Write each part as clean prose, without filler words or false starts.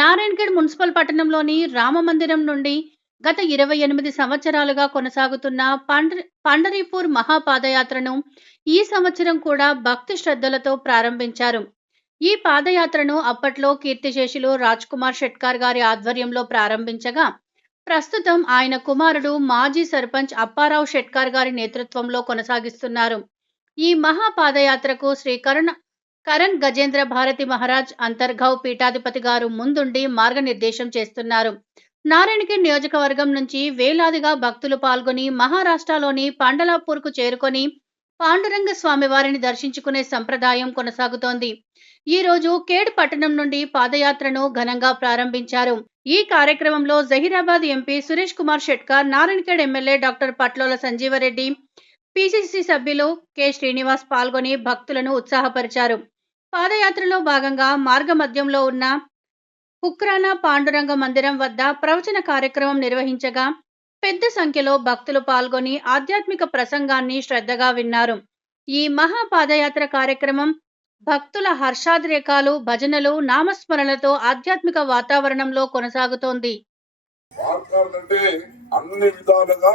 Narayankhed municipal పట్టణంలోని రామమందిరం నుండి గత 28 సంవత్సరాలుగా కొనసాగుతున్న పండరీపూర్ మహాపాదయాత్రను ఈ సంవత్సరం కూడా భక్తి శ్రద్ధలతో ప్రారంభించారు. ఈ పాదయాత్రను అప్పట్లో కీర్తిశేషులు రాజ్ కుమార్ షెట్కార్ గారి ఆధ్వర్యంలో ప్రారంభించగా, ప్రస్తుతం ఆయన కుమారుడు మాజీ సర్పంచ్ అప్పారావు షెట్కార్ గారి నేతృత్వంలో కొనసాగిస్తున్నారు. ఈ మహాపాదయాత్రకు శ్రీ కరణ్ గజేంద్ర భారతి మహారాజ్ అంతర్గావ్ పీఠాధిపతి గారు ముందుండి మార్గనిర్దేశం చేస్తున్నారు. నారాయణఖేడ్ నియోజకవర్గం నుంచి వేలాదిగా భక్తులు పాల్గొని మహారాష్ట్రలోని పండలాపూర్కు చేరుకొని పాండురంగ స్వామి వారిని దర్శించుకునే సంప్రదాయం కొనసాగుతోంది. ఈ రోజు ఖేడ్ పట్టణం నుండి పాదయాత్రను ఘనంగా ప్రారంభించారు. ఈ కార్యక్రమంలో Zaheerabad MP Suresh Kumar Shetkar, Narayankhed MLA doctor Patlola Sanjeeva Reddy, PCC సభ్యులు కె శ్రీనివాస్ పాల్గొని భక్తులను ఉత్సాహపరిచారు. పాదయాత్రలో భాగంగా మార్గ మధ్యంలో ఉన్న హుక్రానా పాండురంగ మందిరం వద్ద ప్రవచన కార్యక్రమం నిర్వహించగా పెద్ద సంఖ్యలో భక్తులు పాల్గొని ఆధ్యాత్మిక ప్రసంగాన్ని శ్రద్ధగా విన్నారు. ఈ మహాపాదయాత్ర కార్యక్రమం భక్తుల హర్షాద్రేకాలు, భజనలు, నామస్మరణలతో ఆధ్యాత్మిక వాతావరణంలో కొనసాగుతోంది. అన్ని విధాలుగా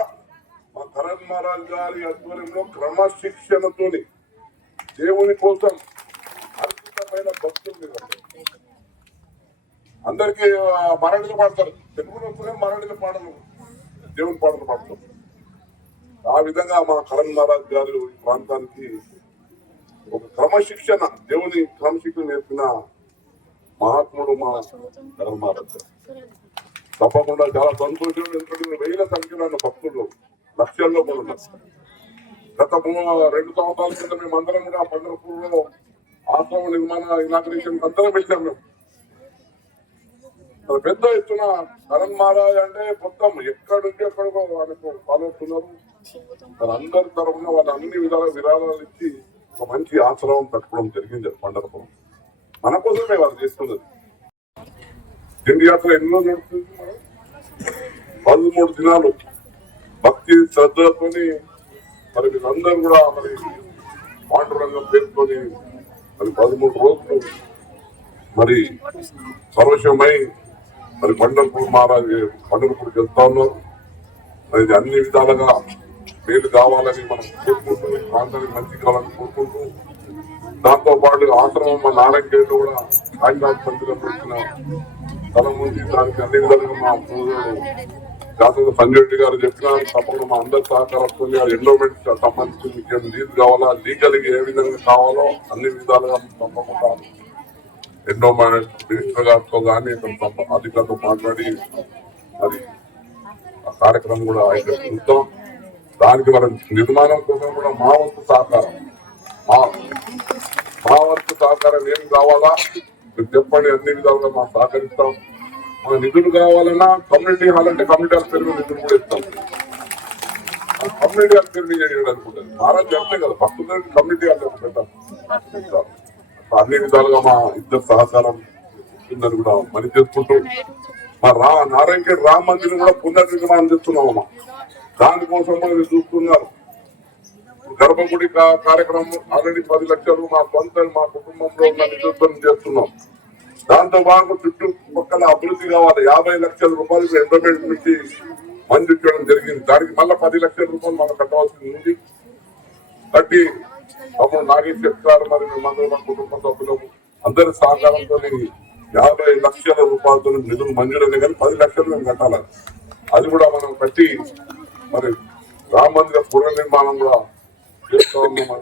మా కరణ్ మహారాజ్ గారి ఆధ్వర్యంలో క్రమశిక్షణతో దేవుని కోసం అద్భుతమైన భక్తులు అందరికీ మరాఠీలు పాడతారు, తెలుగులో మరాఠీలు పాడరు, దేవుని పాటలు పాడతారు. ఆ విధంగా మా కరణ్ మహారాజ్ గారు ఈ ప్రాంతానికి ఒక క్రమశిక్షణ, దేవుని క్రమశిక్షణ నేర్పిన మహాత్ముడు మా కరణ్ మహారాజ్ గారు. తప్పకుండా చాలా సంతోషం. ఎందుకంటే వేల సంఖ్యలో భక్తులు లక్ష్యాల్లో కూడా ఉన్నారు. గత 2 సంవత్సరాల కింద మేమందరం కూడా పండరపూర్లో ఆశ్రమ నిర్మాణ ఇనాగ్రేషన్ అందరం వెళ్ళాం. మేము పెద్ద ఎత్తున కరణ్ మహారాజ్ అంటే మొత్తం ఎక్కడి నుంచి ఎక్కడికో వాళ్ళకు ఫాలో అవుతున్నారు. అందరి తరఫున వాళ్ళు అన్ని విధాల విరాళాలు ఇచ్చి ఒక మంచి ఆశ్రమం కట్టుకోవడం జరిగింది. పండరపురం మన కోసమే వాళ్ళు చేస్తున్నది. దిండి యాత్ర ఎన్నో నడుస్తుంది. 13 దినాలు భక్తి శ్రద్ధతో మరి వీళ్ళందరూ కూడా మరి పాండురంగం పేరుతోని మరి 13 రోజులు మరి సర్వస్వమై మరి పండరపూర్ మహారాజ్ పండరపూర్కి వెళ్తా ఉన్నారు. మరి అన్ని విధాలుగా మేలు కావాలని మనం కోరుకుంటూ, ప్రాంతానికి మంచి కావాలని కోరుకుంటూ, దాంతో పాటు ఆశ్రమం మా నారాయణఖేడ్ కూడా కాళీనాథ్ మందిరం పెట్టిన స్థలం ఉంది. దానికి అన్ని విధాలుగా మా శాసన సంజయ్ రెడ్డి గారు చెప్పిన తప్పకుండా మా అందరి సహకారంతో ఎండోమెంట్ సంబంధించి మీకు ఏం లీజ్ కావాలా, లీగల్ ఏ విధంగా కావాలో అన్ని విధాలుగా తప్పకుండా ఎండోమెంట్ మినిస్టర్ గారితో కానీ అధికారులతో మాట్లాడి అది ఆ కార్యక్రమం కూడా చూద్దాం. దానికి మన నిర్మాణం కోసం కూడా మా వంతు సహకారం ఏం కావాలా మీరు చెప్పండి, అన్ని విధాలుగా మా సహకరిస్తాం. మన నిధులు కావాలన్నా కమ్యూనిటీ హాల్ అంటే కమ్యూనిటీ హాల్ పేరు నిధులు కూడా ఇస్తాం. కమ్యూనిటీ హాల్ పేరు మీద అనుకుంటుంది మహారాజ్ చెప్తే కదా భక్తులకి కమ్యూనిటీ హాల్ పెట్టాం. అన్ని విధాలుగా మా ఇద్దరు సహకారం ఉందని కూడా పని చేసుకుంటూ మా నారాయణఖేడ్ రామ మందిరం కూడా పునర్నిర్మాణం చేస్తున్నామమ్మా. దానికోసం మనం చూస్తున్నారు. గర్భగుడి కార్యక్రమం ఆల్రెడీ 10 లక్షలు మా కుటుంబంలో ఉన్న నిధులతో చేస్తున్నాం. దాంతో పాటు చుట్టుపక్కల అభివృద్ధి కావాలి. 50 లక్షల రూపాయలు ఎండోమెంట్ నుంచి మంజూరు చేయడం జరిగింది. దానికి మళ్ళీ 10 లక్షల రూపాయలు మనం కట్టవలసింది ఉంది. కట్టి అప్పుడు నాగేష్ చెప్తారు మరి మేమందరం మా కుటుంబ సభ్యులు అందరి సహకారంతో 50 లక్షల రూపాయలతో నిధులు మంజూరైనా కానీ 10 లక్షలు మేము కట్టాలి. అది కూడా మనం కట్టి మరి రామ మందిర పునర్నిర్మాణం కూడా చేస్తా ఉన్నాం.